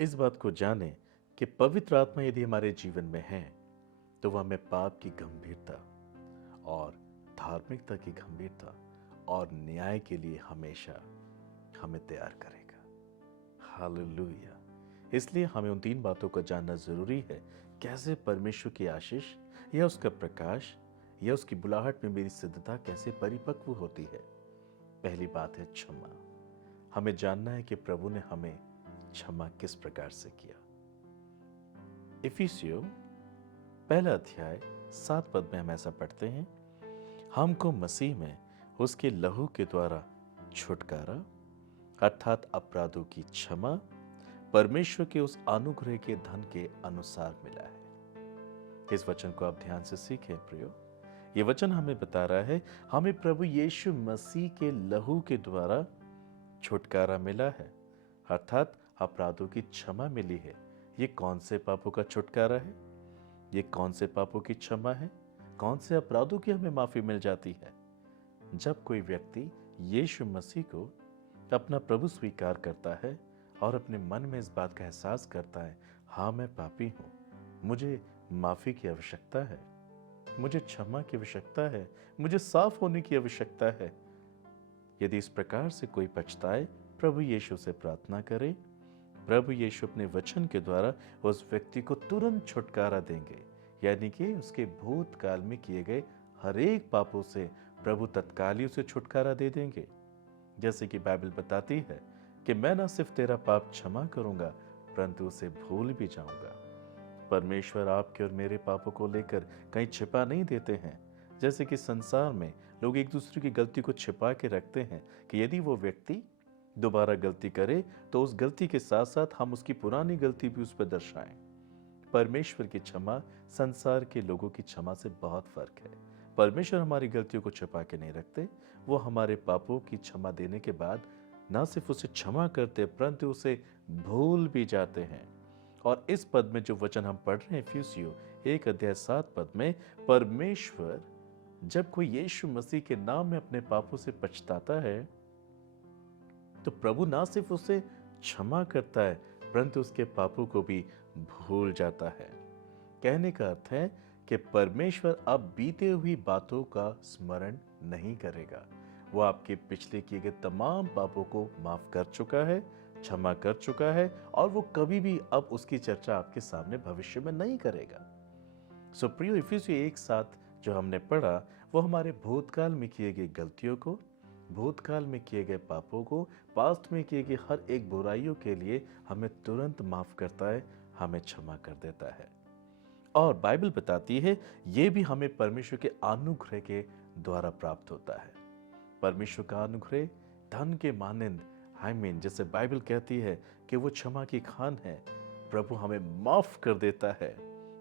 इस बात को जानें कि पवित्र आत्मा यदि हमारे जीवन में है तो वह हमें पाप की गंभीरता और धार्मिकता की गंभीरता और न्याय के लिए हमेशा हमें तैयार करेगा। हालेलुया। इसलिए हमें उन तीन बातों को जानना जरूरी है। कैसे परमेश्वर की आशीष या उसका प्रकाश या उसकी बुलाहट में मेरी सिद्धता कैसे परिपक्व होती है। पहली बात है क्षमा। हमें जानना है कि प्रभु ने हमें क्षमा किस प्रकार से किया। इफिसियों पहला अध्याय 7 पद में हम ऐसा पढ़ते हैं, हमको मसीह में उसके लहू के द्वारा छुटकारा अर्थात अपराधों की क्षमा परमेश्वर के उस अनुग्रह के धन के अनुसार मिला है। इस वचन को आप ध्यान से सीखें प्रियो। ये वचन हमें बता रहा है हमें प्रभु यीशु मसीह के लहू के द्वारा छुटकारा मिला है अर्थात अपराधों की क्षमा मिली है। ये कौन से पापों का छुटकारा है? ये कौन से पापों की क्षमा है? कौन से अपराधों की हमें माफी मिल जाती है? जब कोई व्यक्ति यीशु मसीह को अपना प्रभु स्वीकार करता है और अपने मन में इस बात का एहसास करता है, हाँ मैं पापी हूं, मुझे माफी की आवश्यकता है, मुझे क्षमा की आवश्यकता है, मुझे साफ होने की आवश्यकता है। यदि इस प्रकार से कोई पछताए, प्रभु यीशु से प्रार्थना करे। प्रभु यीशु अपने वचन के द्वारा उस व्यक्ति को तुरंत छुटकारा देंगे, यानी कि उसके भूतकाल में किए गए हर एक पापों से प्रभु तत्काल ही उसे छुटकारा दे देंगे। जैसे कि बाइबल बताती है कि मैं न सिर्फ तेरा पाप क्षमा करूंगा परंतु उसे भूल भी जाऊंगा। परमेश्वर आपके और मेरे पापों को लेकर कहीं छिपा नहीं देते हैं। जैसे कि संसार में लोग एक दूसरे की गलती को छिपा के रखते हैं कि यदि वो व्यक्ति दोबारा गलती करे तो उस गलती के साथ साथ हम उसकी पुरानी गलती भी उस पर दर्शाएं। परमेश्वर की क्षमा संसार के लोगों की क्षमा से बहुत फर्क है। परमेश्वर हमारी गलतियों को छिपा के नहीं रखते, वो हमारे पापों की क्षमा देने के बाद ना सिर्फ उसे क्षमा करते परंतु उसे भूल भी जाते हैं। और इस पद में जो वचन हम पढ़ रहे हैं इफिसियों 1 अध्याय 7 पद में, परमेश्वर जब कोई यीशु मसीह के नाम में अपने पापों से पछताता है तो प्रभु ना सिर्फ उसे क्षमा करता है परंतु उसके पापों को भी भूल जाता है। कहने का अर्थ है कि परमेश्वर अब बीते हुई बातों का स्मरण नहीं करेगा। वो आपके पिछले किए गए तमाम पापों को माफ कर चुका है, क्षमा कर चुका है और वो कभी भी अब उसकी चर्चा आपके सामने भविष्य में नहीं करेगा। सो प्रियो, इफिसियों 1:7 जो हमने पढ़ा वो हमारे भूतकाल में किए गए गलतियों को, भूतकाल में किए गए पापों को, पास्ट में किए गए हर एक बुराइयों के लिए हमें तुरंत माफ करता है, हमें क्षमा कर देता है। और बाइबल बताती है ये भी हमें परमेश्वर के अनुग्रह के द्वारा प्राप्त होता है। परमेश्वर का अनुग्रह धन के मानंद, जैसे बाइबल कहती है कि वो क्षमा की खान है, प्रभु हमें माफ कर देता है।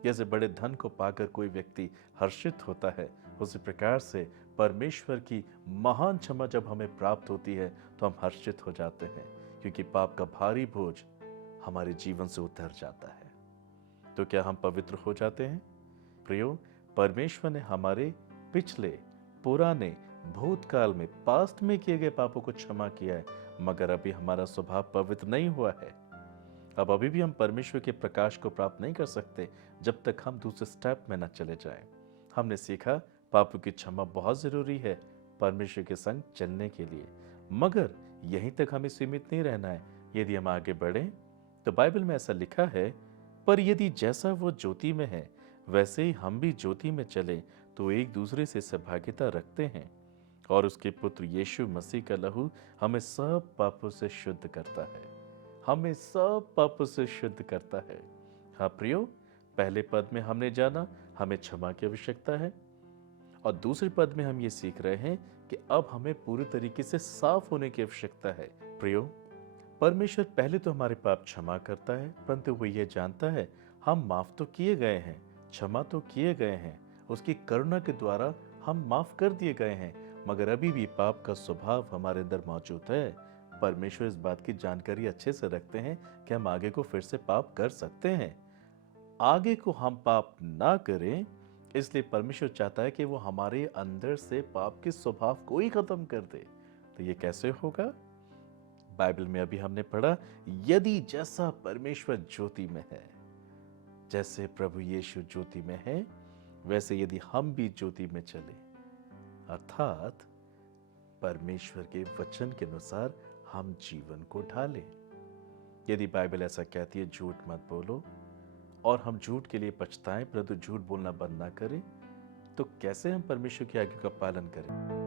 जैसे बड़े धन को पाकर कोई व्यक्ति हर्षित होता है, उसी प्रकार से परमेश्वर की महान क्षमा जब हमें प्राप्त होती है तो हम हर्षित हो जाते हैं, क्योंकि पाप का भारी बोझ हमारे जीवन से उतर जाता है। तो क्या हम पवित्र हो जाते हैं? प्रियो, परमेश्वर ने हमारे पिछले पुराने भूतकाल में पास्ट में किए गए पापों को क्षमा किया है, मगर अभी हमारा स्वभाव पवित्र नहीं हुआ है। अब अभी भी हम परमेश्वर के प्रकाश को प्राप्त नहीं कर सकते जब तक हम दूसरे स्टेप में न चले जाएं। हमने सीखा पापों की क्षमा बहुत जरूरी है परमेश्वर के संग चलने के लिए, मगर यहीं तक हमें सीमित नहीं रहना है। यदि हम आगे बढ़ें तो बाइबल में ऐसा लिखा है, पर यदि जैसा वो ज्योति में है वैसे ही हम भी ज्योति में चले तो एक दूसरे से सहभागिता रखते हैं और उसके पुत्र यीशु मसीह का लहू हमें सब पापों से शुद्ध करता है, हमें सब पापों से शुद्ध करता है। हाँ प्रियो, पहले पद में हमने जाना हमें क्षमा की आवश्यकता है और दूसरे पद में हम ये सीख रहे हैं कि अब हमें पूरी तरीके से साफ होने की आवश्यकता है। प्रियो, परमेश्वर पहले तो हमारे पाप क्षमा करता है, परंतु वो ये जानता है हम माफ तो किए गए हैं, क्षमा तो किए गए हैं, उसकी करुणा के द्वारा हम माफ कर दिए गए हैं, मगर अभी भी पाप का स्वभाव हमारे अंदर मौजूद है। परमेश्वर इस बात की जानकारी अच्छे से रखते हैं कि हम आगे को फिर से पाप कर सकते हैं। आगे को हम पाप ना करें, इसलिए परमेश्वर चाहता है कि वो हमारे अंदर से पाप के स्वभाव को ही खत्म कर दे। तो ये कैसे होगा? बाइबल में अभी हमने पढ़ा, यदि जैसा परमेश्वर ज्योति में है, जैसे प्रभु यीशु ज्योति में है, वैसे यदि हम भी ज्योति में चले, अर्थात परमेश्वर के वचन के अनुसार हम जीवन को ढालें। यदि बाइबल ऐसा कहती है झूठ मत बोलो, और हम झूठ के लिए पछताएं परंतु झूठ बोलना बंद ना करें, तो कैसे हम परमेश्वर की आज्ञा का पालन करें?